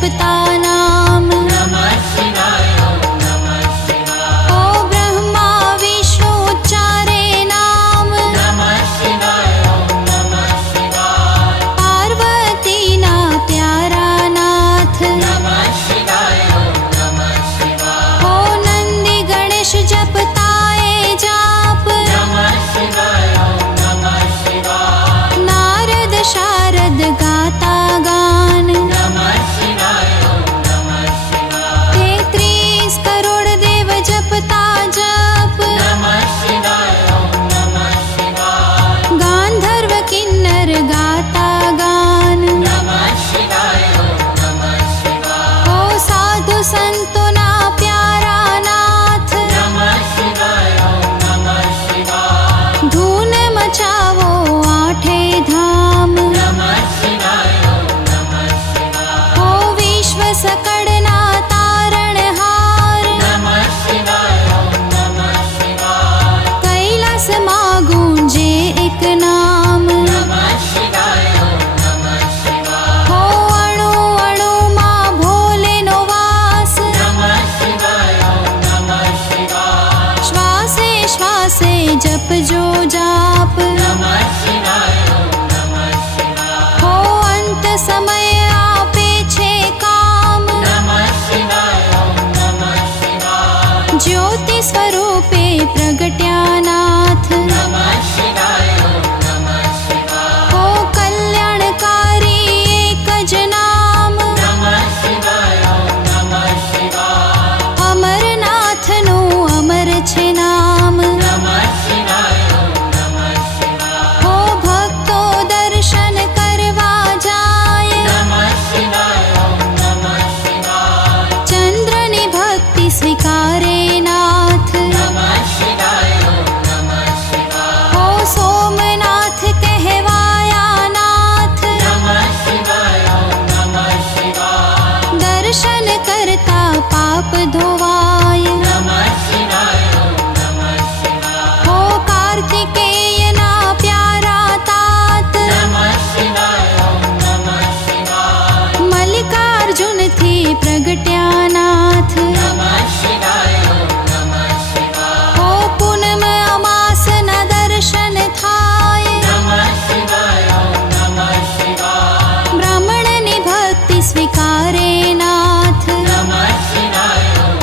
जपता नाम। नमः शिवाय ओम नमः शिवाय। ओ ब्रह्मा विष्णु उच्चारे नाम। नमः शिवाय ओम नमः शिवाय। पार्वती ना प्यारा नाथ। नमः शिवाय ओम नमः शिवाय। ओ नंदी गणेश जपताए जाप। नमः शिवाय ओम नमः शिवाय। नारद शारद गाता गान। नमः शिवाय ओम नमः शिवाय। 33 करोड़ देव जपता जप। नमः शिवाय ओम नमः शिवाय। गांधर्व किन्नर गाता गान। नमः शिवाय ओम नमः शिवाय। ओ साधु संतो ना प्यारा नाथ। नमः शिवाय ओम नमः शिवाय। धून मचावो आठे धाम। नमः शिवाय ओम नमः शिवाय। ओ विश्व सकड़ना तारणहार। नमः शिवाय ओम नमः शिवाय। कैलास मां गूंजे एक नाम। नमः शिवाय ओम नमः शिवाय। हो अणु अणु मां भोले नो वास। नमः शिवाय ओम नमः शिवाय। श्वासे श्वासे जप जो जाप। नमः शिवाय ओम नमः शिवाय। हो अंत समय आपे छे काम। नमः शिवाय ओम नमः शिवाय। ज्योति स्वरूपे प्रगट्या नाथ। नमः शिवाय ओम नमः शिवाय। हो कल्याणकारी एक ज नाम। नमः शिवाय ओम नमः शिवाय। अमरनाथ नु अमर छे नाम। नमः शिवाय ओम नमः शिवाय। हो भक्तो दर्शन करवा जाय। नमः शिवाय ओम नमः शिवाय। चंद्रनी भक्ति स्वीकारे नाथ। नमः शिवाय ओम नमः शिवाय। हो सोमनाथ कहवाया नाथ। नमः शिवाय ओम नमः शिवाय। दर्शन करता पाप धोवाय। नमः शिवाय ओम नमः शिवाय। हो कार्तिकेय ना प्यारा तात। नमः शिवाय ओम नमः शिवाय। मल्लिकार्जुन थी प्रगट्या नाथ। नमः शिवाय ओम नमः शिवाय। हो पूनम अमास ना दर्शन थाय। नमः शिवाय ओम नमः शिवाय। ब्राह्मणनी भक्ति स्वीकारे नाथ। नमः शिवाय ओम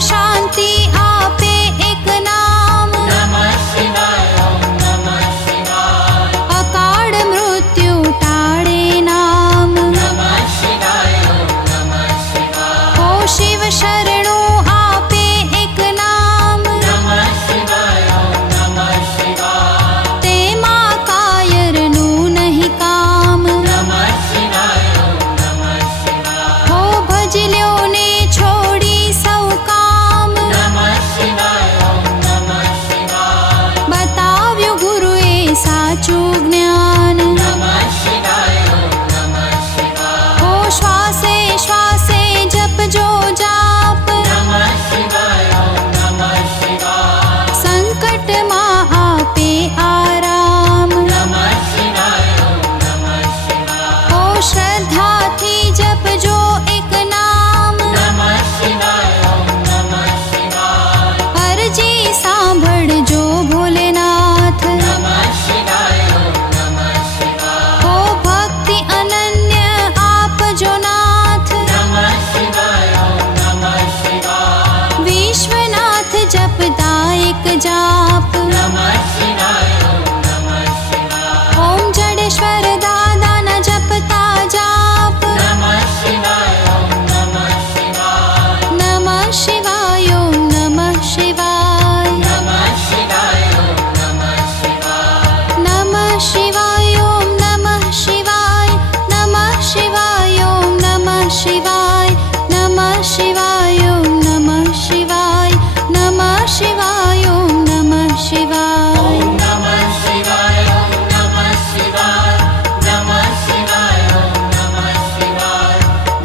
शांति आपे एक नाम। नमः शिवाय ओम नमः शिवाय। अकाळ मृत्यु टाळे नाम। नमः शिवाय ओम नमः शिवाय। ओ शिव शरणो आपे एक नाम। नमः शिवाय ओम नमः शिवाय। तेमा कायरनु नहीं काम। नमः शिवाय ओम नमः शिवाय। हो भजल्यो ने छोड़ी सौ काम। नमः शिवाय ओम नमः शिवाय। बताव्યું ગુરુએ સાચું જ્ઞાન। नमः शिवाय ओम नमः शिवाय। हो श्वासे श्वासे जपजो जाप। नमः शिवाय ओम नमः शिवाय। संकटમાં આપે આરામ। नमः शिवाय ओम नमः शिवाय। हो શ્રદ્ધાથી જપજો એક નામ। नमः शिवाय ओम नमः शिवाय। અરજી સાંભળજો ભોલેનાથ। नमः शिवाय ओम नमः शिवाय। हो ભક્તિ અનન્ય આપજો નાથ। नमः शिवाय ओम नमः शिवाय। વિશ્વનાથ જપતા એક જાપ। नमः शिवाय ओम नमः शिवाय। ઓમ જડેશ્વર દાદાના જપતા જાપ। नमः शिवाय ओम नमः शिवाय। નમઃ શિવાય ઓમ નમઃ શિવાય। नमः शिवाय ओम नमः शिवाय। નમઃ શિવાય ઓમ નમઃ શિવાય। નમઃ શિવાય ઓમ નમઃ શિવાય। નમઃ શિવાય ઓમ નમઃ શિવાય। નમઃ શિવાય ઓમ નમઃ શિવાય। ओम नमः शिवाय ओम नमः शिवाय। नमः शिवाय ओम नमः शिवाय।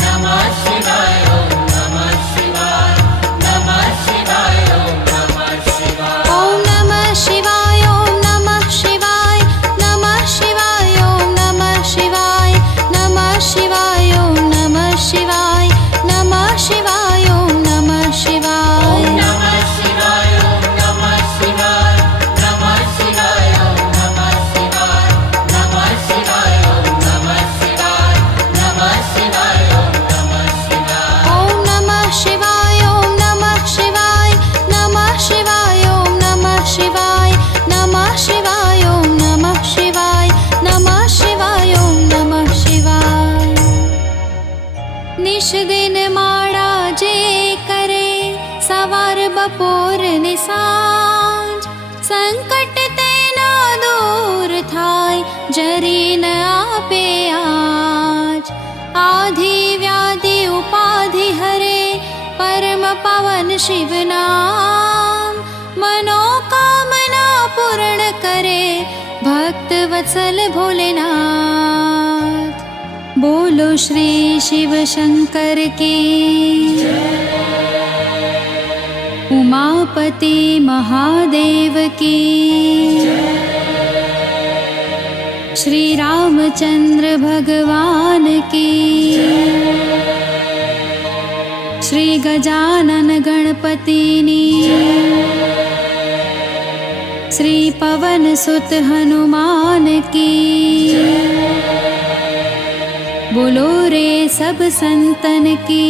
नमः शिवाय ओम नमः शिवाय। नमः शिवाय ओम नमः शिवाय। ओम नमः शिवाय ओम नमः शिवाय। नमः शिवाय ओम नमः शिवाय। नमः शिवाय ओम नमः शिवाय। नमः शिवाय ओम नमः शिवाय। ओम नमः शिवाय ओम नमः शिवाय। नमः शिवाय ओम नमः शिवाय। नमः शिवाय ओम नमः शिवाय। नमः शिवाय ओम नमः शिवाय। ओम नमः शिवाय ओम नमः शिवाय। नमः शिवाय ओम नमः शिवाय। नमः शिवाय ओम नमः शिवाय। नमः शिवाय ओम नमः शिवाय। निश दिन माड़ा जे करे सवार बपोर ने सांझ। संकट तेना दूर थाय जरी न आपे आज। आधि व्याधि उपाधि हरे परम पवन शिव नाम। मनोकामना पूर्ण करे भक्त वत्सल भोलेनाथ। बोलो श्री शिव शंकर की। उमापति महादेव की। श्री रामचंद्र भगवान की। श्री गजानन गणपतिनी। श्री पवन सुत हनुमान की। बोलो रे सब संतन की।